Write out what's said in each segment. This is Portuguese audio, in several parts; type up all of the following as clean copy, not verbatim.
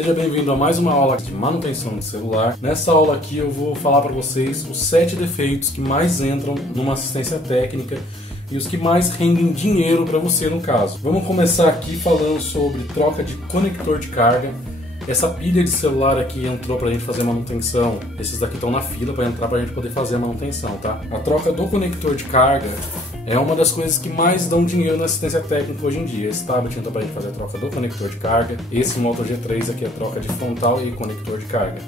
Seja bem-vindo a mais uma aula de manutenção de celular. Nessa aula aqui eu vou falar para vocês os 7 defeitos que mais entram numa assistência técnica e os que mais rendem dinheiro para você no caso. Vamos começar aqui falando sobre troca de conector de carga. Essa pilha de celular aqui entrou para a gente fazer manutenção. Esses daqui estão na fila para entrar para a gente poder fazer a manutenção, tá? A troca do conector de carga é uma das coisas que mais dão dinheiro na assistência técnica hoje em dia. Esse tablet entrou para a gente fazer a troca do conector de carga. Esse Moto G3 aqui é a troca de frontal e conector de carga.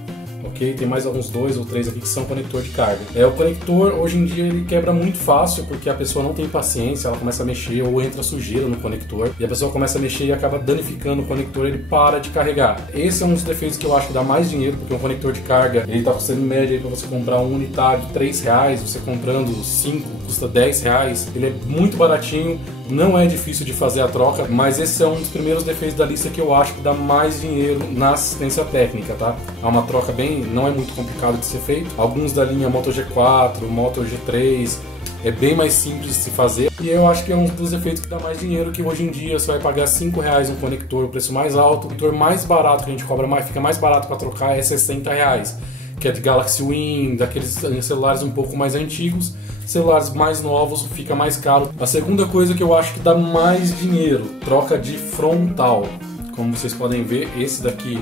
Ok? Tem mais alguns 2 ou 3 aqui que são conector de carga. O conector, hoje em dia, ele quebra muito fácil porque a pessoa não tem paciência, ela começa a mexer ou entra sujeira no conector e a pessoa começa a mexer e acaba danificando o conector, ele para de carregar. Esse é um dos defeitos que eu acho que dá mais dinheiro, porque um conector de carga, ele está custando em média para você comprar um unitário de R$3, você comprando 5 custa R$10, ele é muito baratinho. Não é difícil de fazer a troca, mas esse é um dos primeiros defeitos da lista que eu acho que dá mais dinheiro na assistência técnica, tá? É uma troca não é muito complicado de ser feito. Alguns da linha Moto G4, Moto G3, é bem mais simples de se fazer. E eu acho que é um dos defeitos que dá mais dinheiro, que hoje em dia você vai pagar R$5 um conector, o preço mais alto. O conector mais barato que a gente cobra mais, fica mais barato para trocar é R$60, que é de Galaxy Win, daqueles celulares um pouco mais antigos. Celulares mais novos fica mais caro. A segunda coisa que eu acho que dá mais dinheiro, troca de frontal. Como vocês podem ver, esse daqui,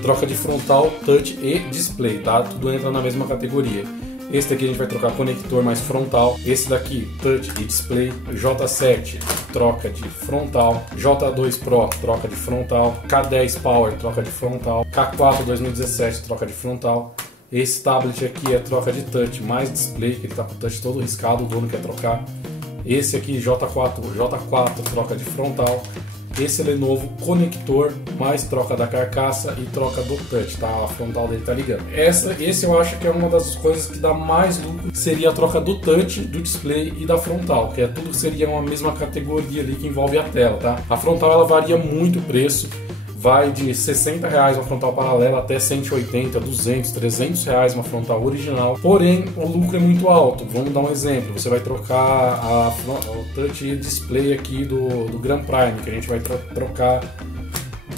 troca de frontal, touch e display, tá? Tudo entra na mesma categoria. Esse daqui a gente vai trocar conector mais frontal. Esse daqui, touch e display. J7, troca de frontal. J2 Pro, troca de frontal. K10 Power, troca de frontal. K4 2017, troca de frontal. Esse tablet aqui é troca de touch mais display, que ele está com o touch todo riscado, o dono quer trocar. Esse aqui J4 troca de frontal. Esse Lenovo conector mais troca da carcaça e troca do touch, tá? A frontal dele tá ligando. Esse eu acho que é uma das coisas que dá mais lucro, seria a troca do touch, do display e da frontal, que é tudo que seria uma mesma categoria ali que envolve a tela, tá? A frontal ela varia muito o preço. Vai de R$60 uma frontal paralela até 180, 200, R$300 uma frontal original. Porém, o lucro é muito alto. Vamos dar um exemplo. Você vai trocar o touch display aqui do Grand Prime, que a gente vai trocar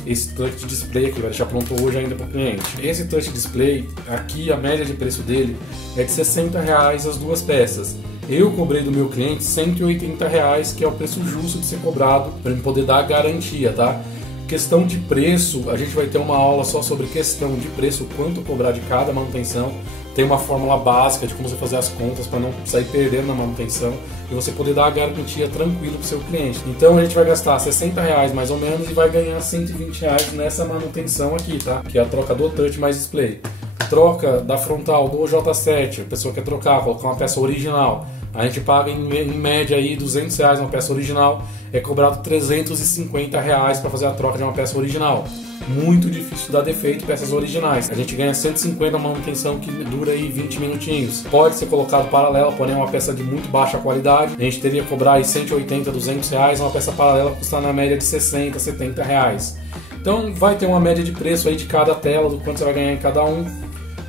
esse touch display aqui, vai deixar pronto hoje ainda para o cliente. Esse touch display, aqui a média de preço dele é de R$60 as duas peças. Eu cobrei do meu cliente R$180, que é o preço justo de ser cobrado para ele poder dar a garantia, tá? Questão de preço, a gente vai ter uma aula só sobre questão de preço, quanto cobrar de cada manutenção. Tem uma fórmula básica de como você fazer as contas para não sair perdendo na manutenção e você poder dar a garantia tranquilo para o seu cliente. Então a gente vai gastar R$60 mais ou menos e vai ganhar R$120 nessa manutenção aqui, tá? Que é a troca do touch mais display. Troca da frontal do J7, a pessoa quer trocar, colocar uma peça original. A gente paga em média aí R$200 uma peça original, é cobrado R$350 para fazer a troca de uma peça original. Muito difícil dar defeito peças originais. A gente ganha 150 manutenção que dura aí 20 minutinhos. Pode ser colocado paralela, porém é uma peça de muito baixa qualidade. A gente teria que cobrar aí 180, R$200, uma peça paralela custa na média de 60, R$70. Então vai ter uma média de preço aí de cada tela, do quanto você vai ganhar em cada um.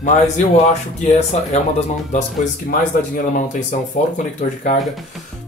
Mas eu acho que essa é uma das coisas que mais dá dinheiro na manutenção, fora o conector de carga,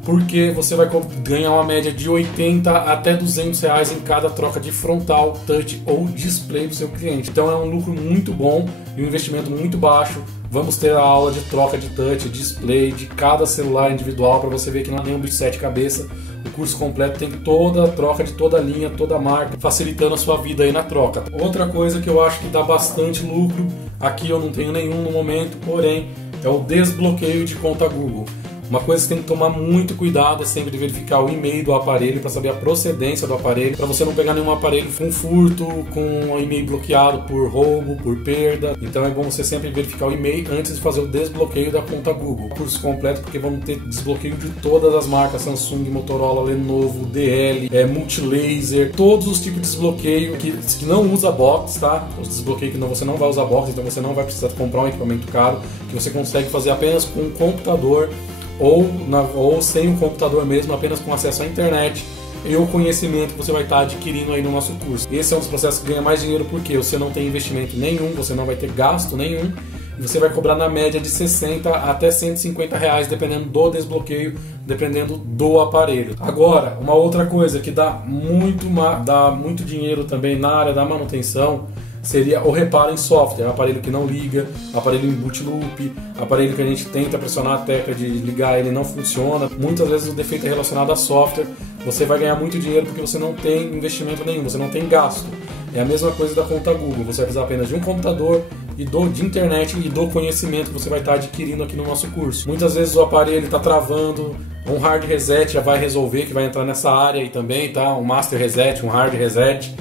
porque você vai ganhar uma média de 80 até R$200 em cada troca de frontal, touch ou display do seu cliente. Então é um lucro muito bom e um investimento muito baixo. Vamos ter a aula de troca de touch, display de cada celular individual para você ver que não é nenhum bicho de 7 cabeças. O curso completo tem toda a troca de toda a linha, toda a marca, facilitando a sua vida aí na troca. Outra coisa que eu acho que dá bastante lucro, aqui eu não tenho nenhum no momento, porém, é o desbloqueio de conta Google. Uma coisa que você tem que tomar muito cuidado é sempre verificar o e-mail do aparelho para saber a procedência do aparelho, para você não pegar nenhum aparelho com furto, com o e-mail bloqueado por roubo, por perda. Então é bom você sempre verificar o e-mail antes de fazer o desbloqueio da conta Google. Curso completo, porque vamos ter desbloqueio de todas as marcas, Samsung, Motorola, Lenovo, DL, Multilaser, todos os tipos de desbloqueio que não usa box, tá? Os desbloqueios que você não vai usar box, então você não vai precisar comprar um equipamento caro, que você consegue fazer apenas com um computador, ou sem o computador mesmo, apenas com acesso à internet e o conhecimento que você vai estar adquirindo aí no nosso curso. Esse é um dos processos que ganha mais dinheiro porque você não tem investimento nenhum, você não vai ter gasto nenhum e você vai cobrar na média de 60 até 150 reais, dependendo do desbloqueio, dependendo do aparelho. Agora, uma outra coisa que dá muito dinheiro também na área da manutenção seria o reparo em software, aparelho que não liga, aparelho em boot loop, aparelho que a gente tenta pressionar a tecla de ligar, ele não funciona. Muitas vezes o defeito é relacionado a software, você vai ganhar muito dinheiro porque você não tem investimento nenhum, você não tem gasto. É a mesma coisa da conta Google, você vai precisar apenas de um computador, de internet e do conhecimento que você vai estar adquirindo aqui no nosso curso. Muitas vezes o aparelho está travando, um hard reset já vai resolver, que vai entrar nessa área aí também, tá? Um master reset, um hard reset.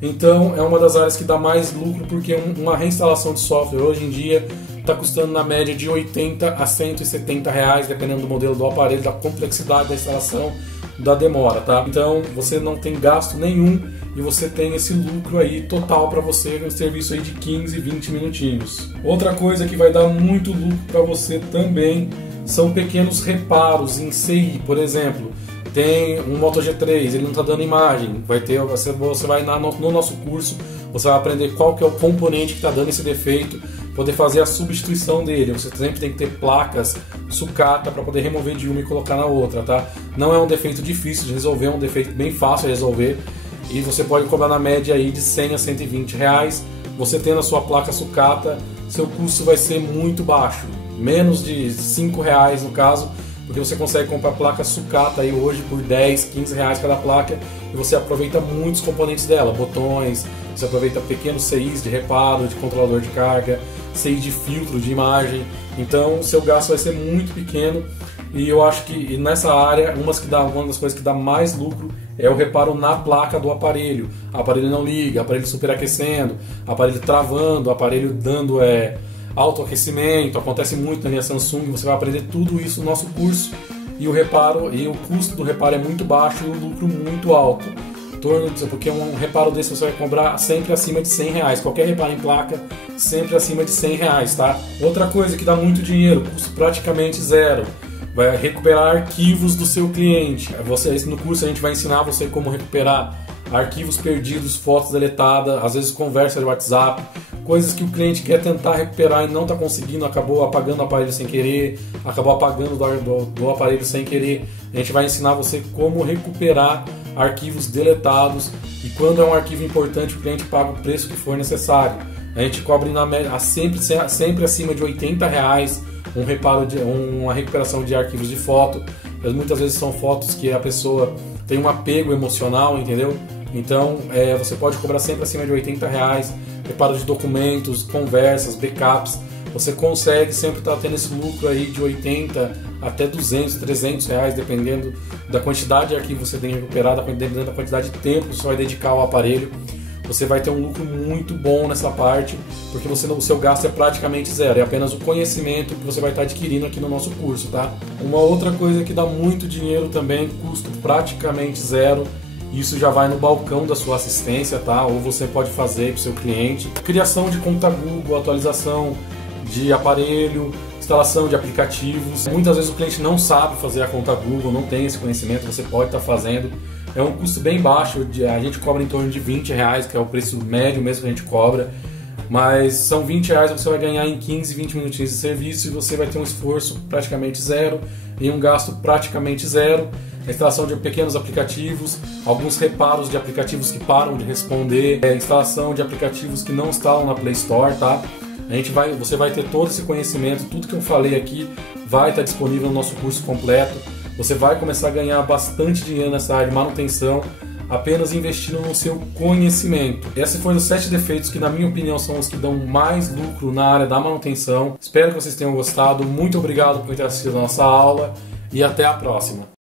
Então é uma das áreas que dá mais lucro, porque uma reinstalação de software hoje em dia está custando na média de 80 a 170 reais, dependendo do modelo do aparelho, da complexidade da instalação, da demora, tá? Então você não tem gasto nenhum e você tem esse lucro aí total para você, um serviço aí de 15, 20 minutinhos. Outra coisa que vai dar muito lucro para você também são pequenos reparos em CI. Por exemplo, tem um Moto G3, ele não está dando imagem, você vai no nosso curso, você vai aprender qual que é o componente que está dando esse defeito, poder fazer a substituição dele. Você sempre tem que ter placas sucata para poder remover de uma e colocar na outra, tá? Não é um defeito difícil de resolver, é um defeito bem fácil de resolver e você pode cobrar na média aí de 100 a 120 reais. Você tendo a sua placa sucata, seu custo vai ser muito baixo, menos de 5 reais no caso, porque você consegue comprar placa sucata aí hoje por 10, 15 reais cada placa e você aproveita muitos componentes dela, botões, você aproveita pequenos CIs de reparo, de controlador de carga, CI de filtro de imagem, então o seu gasto vai ser muito pequeno e eu acho que nessa área uma das coisas que dá mais lucro é o reparo na placa do aparelho. O aparelho não liga, aparelho superaquecendo, aparelho travando, aparelho dando autoaquecimento, acontece muito na linha Samsung, você vai aprender tudo isso no nosso curso e o custo do reparo é muito baixo e o lucro muito alto. Porque um reparo desse você vai cobrar sempre acima de 100 reais, qualquer reparo em placa sempre acima de 100 reais, tá? Outra coisa que dá muito dinheiro, custo praticamente zero, vai recuperar arquivos do seu cliente. No curso a gente vai ensinar você como recuperar arquivos perdidos, fotos deletadas, às vezes conversa de WhatsApp, coisas que o cliente quer tentar recuperar e não está conseguindo, acabou apagando o aparelho sem querer, acabou apagando do aparelho sem querer. A gente vai ensinar você como recuperar arquivos deletados e quando é um arquivo importante o cliente paga o preço que for necessário. A gente cobra na média, sempre acima de 80 reais uma recuperação de arquivos de foto. Muitas vezes são fotos que a pessoa tem um apego emocional, entendeu? Então você pode cobrar sempre acima de 80 reais, reparo de documentos, conversas, backups. Você consegue sempre estar tendo esse lucro aí de 80 até 200, 300 reais, dependendo da quantidade de arquivo que você tem que recuperar, dependendo da quantidade de tempo que você vai dedicar ao aparelho. Você vai ter um lucro muito bom nessa parte, porque o seu gasto é praticamente zero, é apenas o conhecimento que você vai estar adquirindo aqui no nosso curso, tá? Uma outra coisa que dá muito dinheiro também, custo praticamente zero, isso já vai no balcão da sua assistência, tá? Ou você pode fazer para o seu cliente. Criação de conta Google, atualização de aparelho, instalação de aplicativos. Muitas vezes o cliente não sabe fazer a conta Google, não tem esse conhecimento, você pode estar fazendo. É um custo bem baixo, a gente cobra em torno de 20 reais, que é o preço médio mesmo que a gente cobra. Mas são 20 reais que você vai ganhar em 15, 20 minutinhos de serviço e você vai ter um esforço praticamente zero e um gasto praticamente zero. A instalação de pequenos aplicativos, alguns reparos de aplicativos que param de responder, instalação de aplicativos que não instalam na Play Store, tá? Você vai ter todo esse conhecimento, tudo que eu falei aqui vai estar disponível no nosso curso completo. Você vai começar a ganhar bastante dinheiro nessa área de manutenção, apenas investindo no seu conhecimento. Esses foram os 7 defeitos que, na minha opinião, são os que dão mais lucro na área da manutenção. Espero que vocês tenham gostado. Muito obrigado por ter assistido a nossa aula e até a próxima.